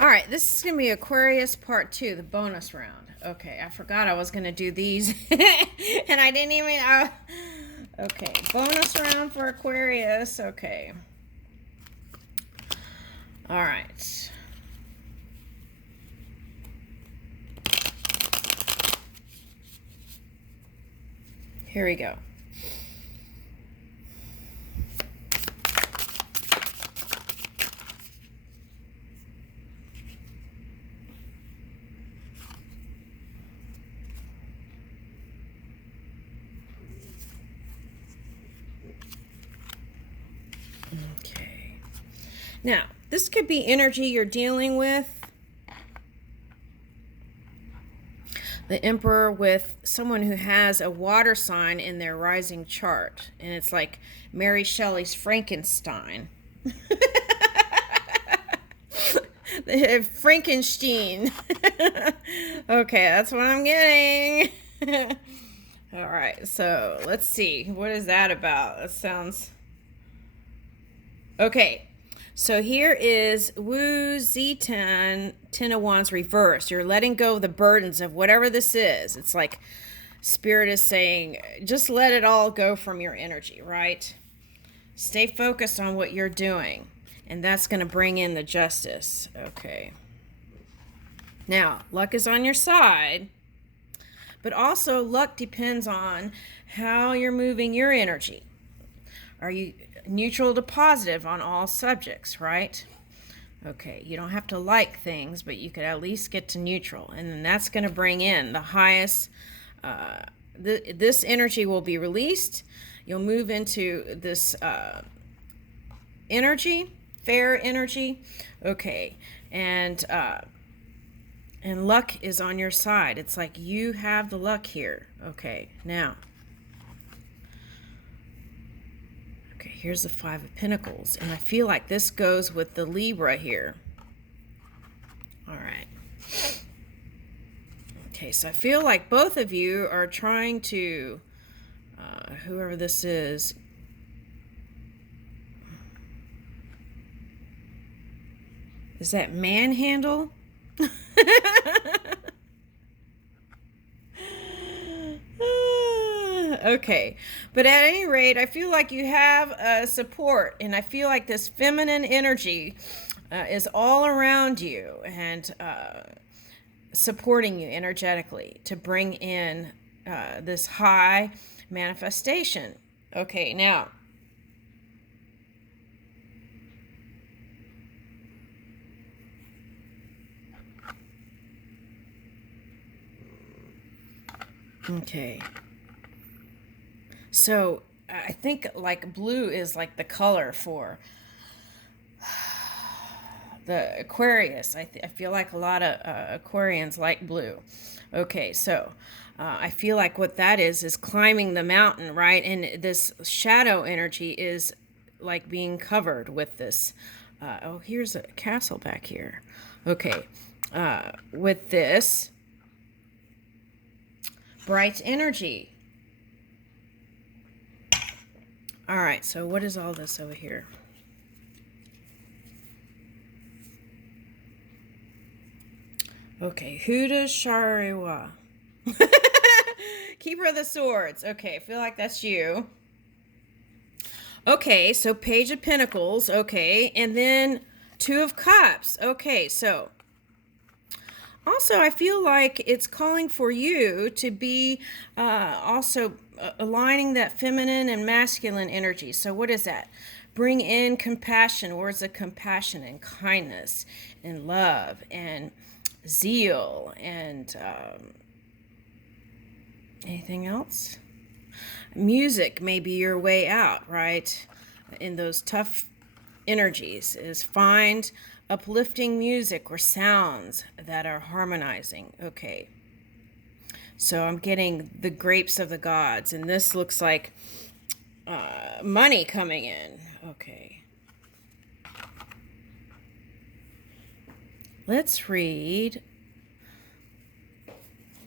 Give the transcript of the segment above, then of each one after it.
All right, this is going to be Aquarius Part 2, the bonus round. Okay, I forgot I was going to do these, and I didn't even... okay, bonus round for Aquarius. Okay. All right. Here we go. Okay. Now, this could be energy you're dealing with. The Emperor with someone who has a water sign in their rising chart. And it's like Mary Shelley's Frankenstein. Frankenstein. Okay, that's what I'm getting. All right, so let's see. What is that about? That sounds... Okay, so here is Wu Z10, 10 of Wands reversed. You're letting go of the burdens of whatever this is. It's like Spirit is saying, just let it all go from your energy, right? Stay focused on what you're doing. And that's going to bring in the justice. Okay. Now, luck is on your side. But also, luck depends on how you're moving your energy. Are you neutral to positive on all subjects, right? Okay, you don't have to like things, but you could at least get to neutral. And then that's going to bring in the highest... this energy will be released. You'll move into this energy... fair energy. Okay, and luck is on your side. It's like you have the luck here. Okay, now, okay, here's the Five of Pentacles, and I feel like this goes with the Libra here. All right. Okay, so I feel like both of you are trying to, whoever this is, that manhandle? Okay, but at any rate, I feel like you have support, and I feel like this feminine energy is all around you and supporting you energetically to bring in this high manifestation. Okay, now, okay. So I think like blue is like the color for the Aquarius. I feel like a lot of Aquarians like blue. Okay, so I feel like what that is climbing the mountain, right? And this shadow energy is like being covered with this. Oh, here's a castle back here. Okay, with this bright energy. All right, so what is all this over here? Okay, Huda Shariwa. Keeper of the Swords. Okay, I feel like that's you. Okay, so Page of Pentacles. Okay, and then Two of Cups. Okay, so also I feel like it's calling for you to be also aligning that feminine and masculine energy. So what is that? Bring in compassion, words of compassion and kindness and love and zeal and anything else? Music may be your way out, right? In those tough energies is find uplifting music or sounds that are harmonizing. Okay. So I'm getting the grapes of the gods, and this looks like money coming in. Okay. Let's read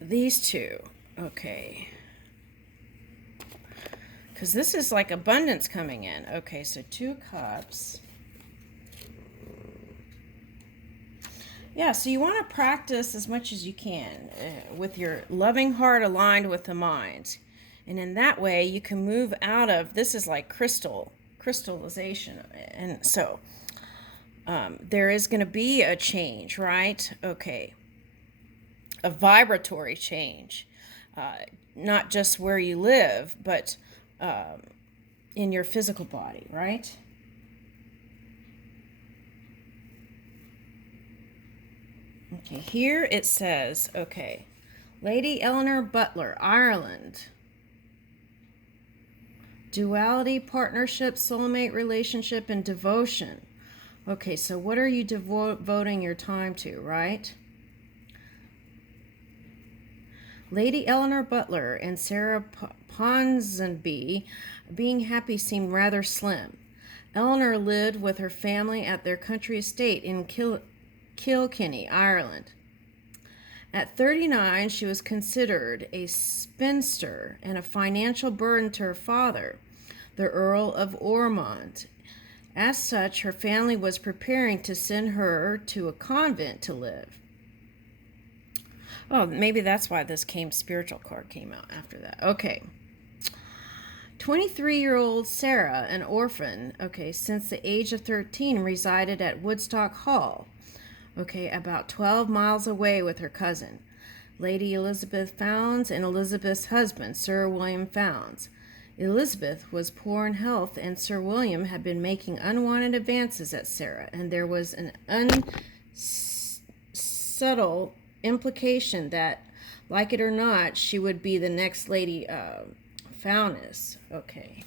these two. Okay. Because this is like abundance coming in. Okay, so Two Cups. Yeah, so you want to practice as much as you can with your loving heart aligned with the mind. And in that way, you can move out of this is like crystallization. And so there is going to be a change, right? Okay. A vibratory change. Not just where you live, but in your physical body, right? Okay, here it says, okay, Lady Eleanor Butler, Ireland. Duality, partnership, soulmate relationship, and devotion. Okay, so what are you devoting your time to, right? Lady Eleanor Butler and Sarah Ponsonby being happy seemed rather slim. Eleanor lived with her family at their country estate in Kilkenny, Ireland. At 39, she was considered a spinster and a financial burden to her father, the Earl of Ormond. As such, her family was preparing to send her to a convent to live. Oh, maybe that's why this spiritual card came out after that. Okay. 23-year-old Sarah, an orphan, since the age of 13, resided at Woodstock Hall, about 12 miles away with her cousin, Lady Elizabeth Founds, and Elizabeth's husband, Sir William Founds. Elizabeth was poor in health, and Sir William had been making unwanted advances at Sarah, and there was an unsubtle implication that, like it or not, she would be the next Lady Foundness. Okay.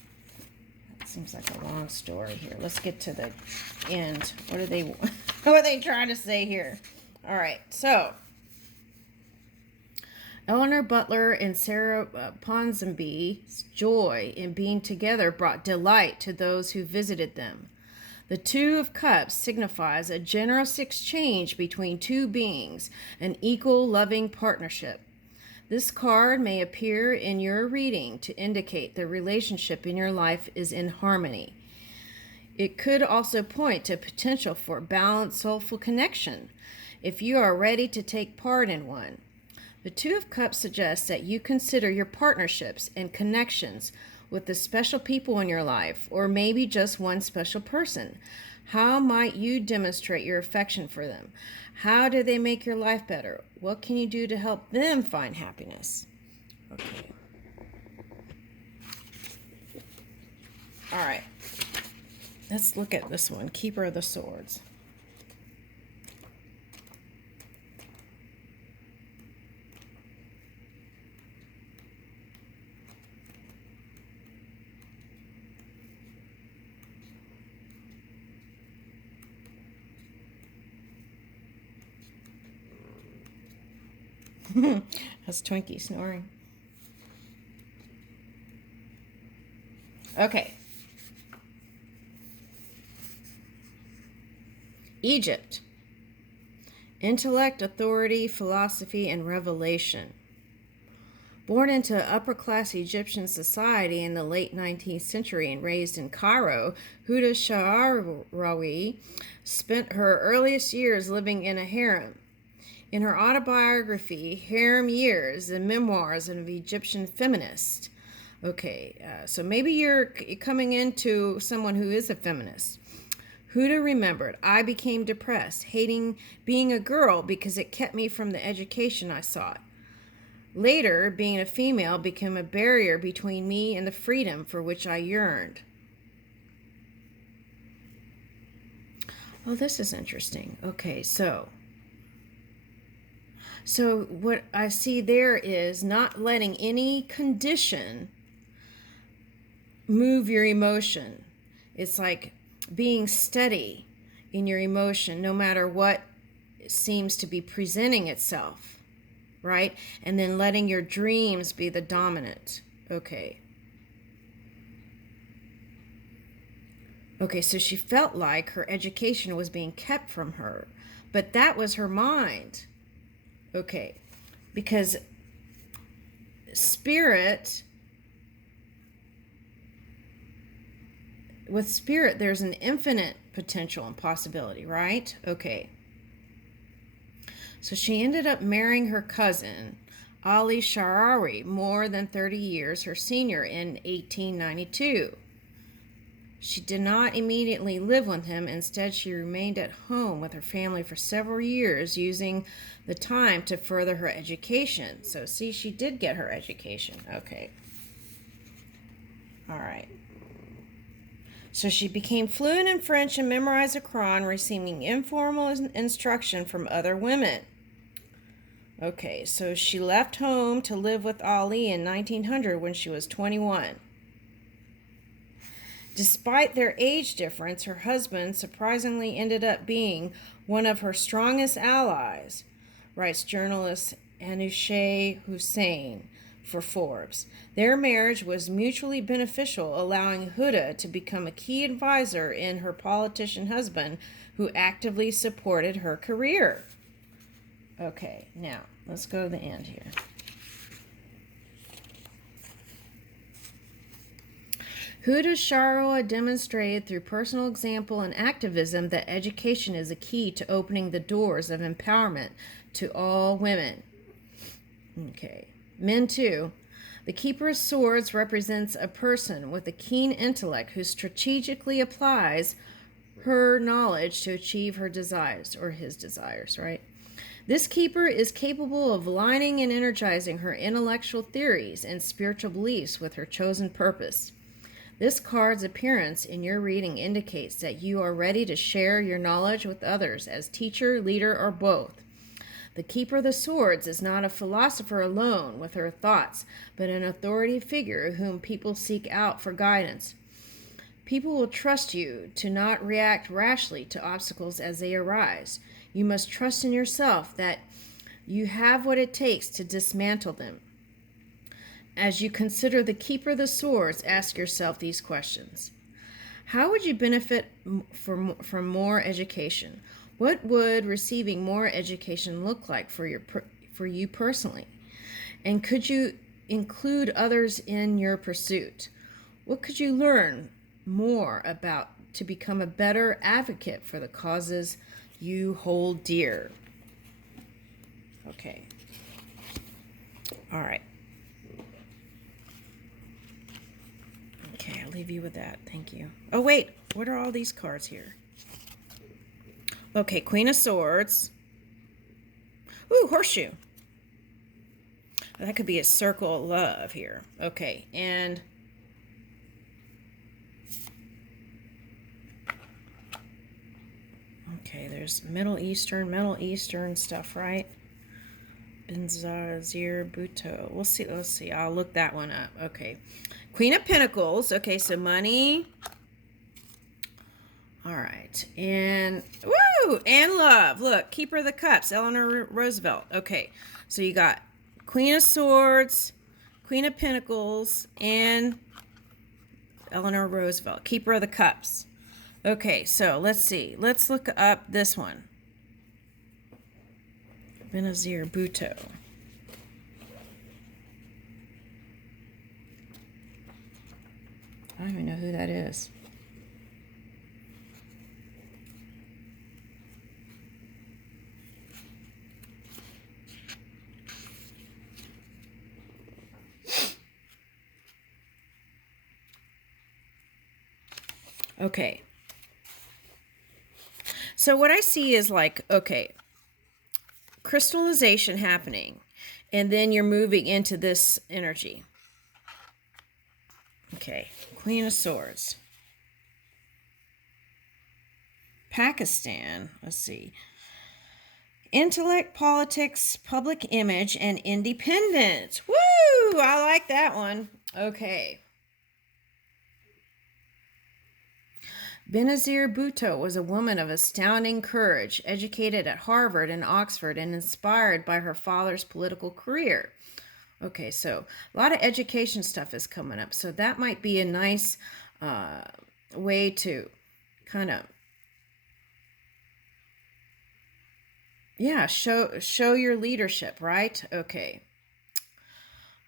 Seems like a long story here. Let's get to the end. What are they trying to say here? All right. So, Eleanor Butler and Sarah Ponsonby's joy in being together brought delight to those who visited them. The Two of Cups signifies a generous exchange between two beings, an equal, loving partnership. This card may appear in your reading to indicate the relationship in your life is in harmony. It could also point to potential for balanced, soulful connection if you are ready to take part in one. The Two of Cups suggests that you consider your partnerships and connections with the special people in your life, or maybe just one special person. How might you demonstrate your affection for them? How do they make your life better? What can you do to help them find happiness? Okay. All right. Let's look at this one. Keeper of the Swords. That's Twinkie snoring. Okay. Egypt. Intellect, authority, philosophy, and revelation. Born into upper-class Egyptian society in the late 19th century and raised in Cairo, Huda Sha'arawi spent her earliest years living in a harem. In her autobiography, Harem Years, the Memoirs of an Egyptian Feminist. So maybe you're coming into someone who is a feminist. Huda remembered, I became depressed, hating being a girl because it kept me from the education I sought. Later, being a female became a barrier between me and the freedom for which I yearned. Oh, this is interesting. So what I see there is not letting any condition move your emotion. It's like being steady in your emotion no matter what seems to be presenting itself, right? And then letting your dreams be the dominant. Okay, so she felt like her education was being kept from her, but that was her mind. Because with spirit, there's an infinite potential and possibility, right? So she ended up marrying her cousin, Ali Sharawi, more than 30 years her senior in 1892. She did not immediately live with him. Instead, she remained at home with her family for several years, using the time to further her education. So, see, she did get her education. Okay. All right. So she became fluent in French and memorized the Quran, receiving informal instruction from other women. Okay, so she left home to live with Ali in 1900 when she was 21. Despite their age difference, her husband surprisingly ended up being one of her strongest allies, writes journalist Anousheh Hussein for Forbes. Their marriage was mutually beneficial, allowing Huda to become a key advisor in her politician husband, who actively supported her career. Okay, now let's go to the end here. Huda Sharawa demonstrated through personal example and activism that education is a key to opening the doors of empowerment to all women. Okay, men too. The Keeper of Swords represents a person with a keen intellect who strategically applies her knowledge to achieve her desires, or his desires, right? This keeper is capable of aligning and energizing her intellectual theories and spiritual beliefs with her chosen purpose. This card's appearance in your reading indicates that you are ready to share your knowledge with others as teacher, leader, or both. The Keeper of the Swords is not a philosopher alone with her thoughts, but an authority figure whom people seek out for guidance. People will trust you to not react rashly to obstacles as they arise. You must trust in yourself that you have what it takes to dismantle them. As you consider the Keeper of the Swords, ask yourself these questions. How would you benefit from more education? What would receiving more education look like for you personally? And could you include others in your pursuit? What could you learn more about to become a better advocate for the causes you hold dear? Okay. All right. Okay, I'll leave you with that. Thank you. Oh, wait. What are all these cards here? Okay, Queen of Swords. Ooh, horseshoe. That could be a circle of love here. Okay, and okay, there's Middle Eastern stuff, right? Benzazir Bhutto. We'll see. Let's see. I'll look that one up. Okay. Queen of Pentacles. Okay, so money. All right. And woo! And love. Look, Keeper of the Cups, Eleanor Roosevelt. Okay. So you got Queen of Swords, Queen of Pentacles, and Eleanor Roosevelt, Keeper of the Cups. Okay, so let's see. Let's look up this one. Benazir Bhutto. I don't even know who that is. Okay. So what I see is like, okay, crystallization happening, and then you're moving into this energy. Okay, Queen of Swords. Pakistan, let's see. Intellect, politics, public image, and independence. Woo! I like that one. Okay. Benazir Bhutto was a woman of astounding courage, educated at Harvard and Oxford, and inspired by her father's political career. Okay, so a lot of education stuff is coming up. So that might be a nice way to kind of, yeah, show your leadership, right? Okay.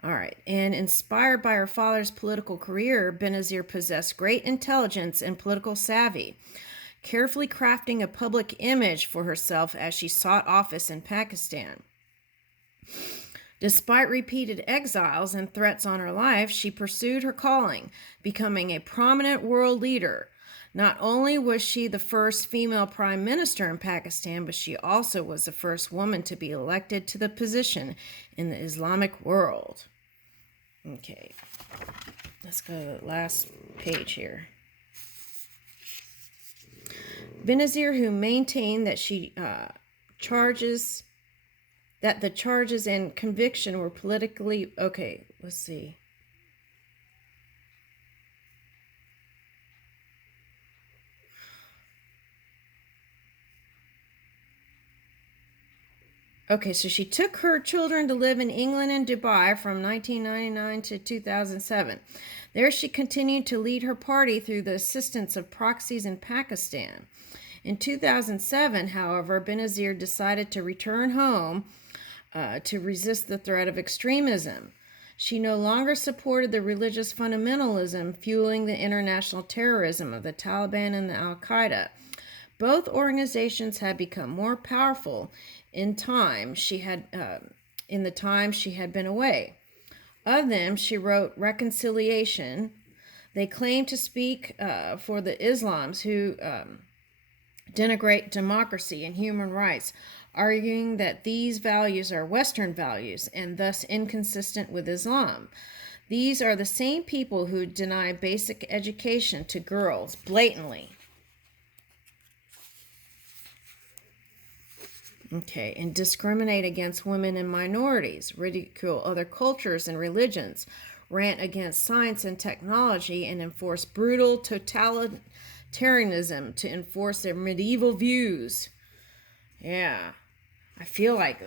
All right. And inspired by her father's political career, Benazir possessed great intelligence and political savvy. carefully crafting a public image for herself as she sought office in Pakistan. Despite repeated exiles and threats on her life, she pursued her calling, becoming a prominent world leader. Not only was she the first female prime minister in Pakistan, but she also was the first woman to be elected to the position in the Islamic world. Okay, let's go to the last page here. Benazir, who maintained that the charges and conviction were politically... Okay, let's see. Okay, so she took her children to live in England and Dubai from 1999 to 2007. There she continued to lead her party through the assistance of proxies in Pakistan. In 2007, however, Benazir decided to return home to resist the threat of extremism. She no longer supported the religious fundamentalism fueling the international terrorism of the Taliban and the Al-Qaeda. Both organizations had become more powerful in the time she had been away. Of them, she wrote Reconciliation. They claim to speak for the Islams who denigrate democracy and human rights, arguing that these values are Western values and thus inconsistent with Islam. These are the same people who deny basic education to girls blatantly. Okay, and discriminate against women and minorities, ridicule other cultures and religions, rant against science and technology, and enforce brutal totalitarianism to enforce their medieval views. Yeah, I feel like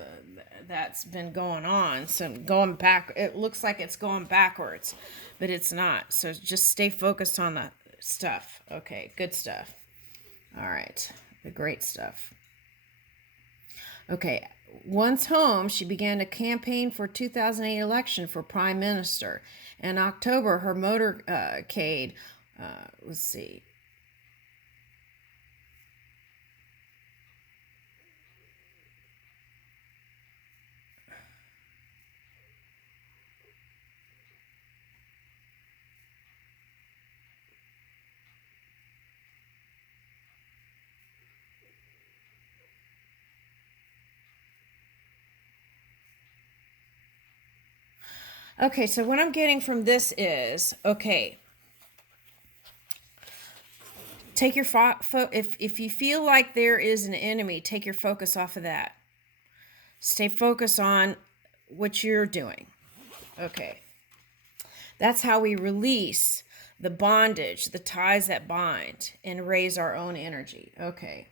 that's been going on. So going back, it looks like it's going backwards, but it's not. So just stay focused on the stuff. Okay, good stuff. All right, the great stuff. Okay, once home, she began to campaign for 2008 election for prime minister. In October, her motorcade, let's see. Okay, so what I'm getting from this is, okay, take your if you feel like there is an enemy, take your focus off of that. Stay focused on what you're doing. Okay. That's how we release the bondage, the ties that bind, and raise our own energy. Okay.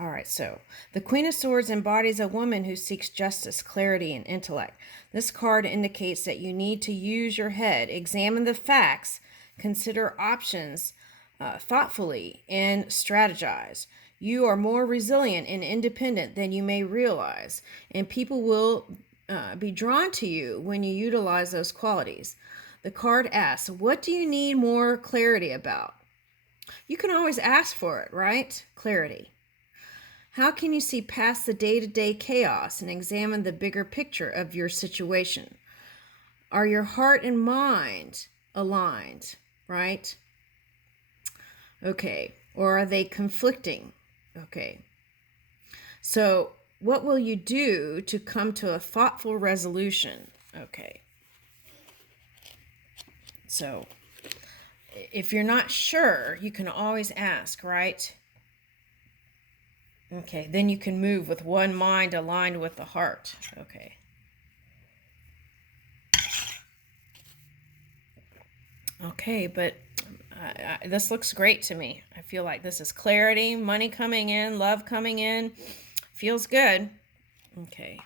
All right, so the Queen of Swords embodies a woman who seeks justice, clarity, and intellect. This card indicates that you need to use your head, examine the facts, consider options thoughtfully, and strategize. You are more resilient and independent than you may realize, and people will be drawn to you when you utilize those qualities. The card asks, what do you need more clarity about? You can always ask for it, right? Clarity. How can you see past the day-to-day chaos and examine the bigger picture of your situation? Are your heart and mind aligned, right? Okay. Or are they conflicting? Okay. So what will you do to come to a thoughtful resolution? Okay. So if you're not sure, you can always ask, right? Okay, then you can move with one mind aligned with the heart. Okay. Okay, but this looks great to me. I feel like this is clarity, money coming in, love coming in. Feels good. Okay.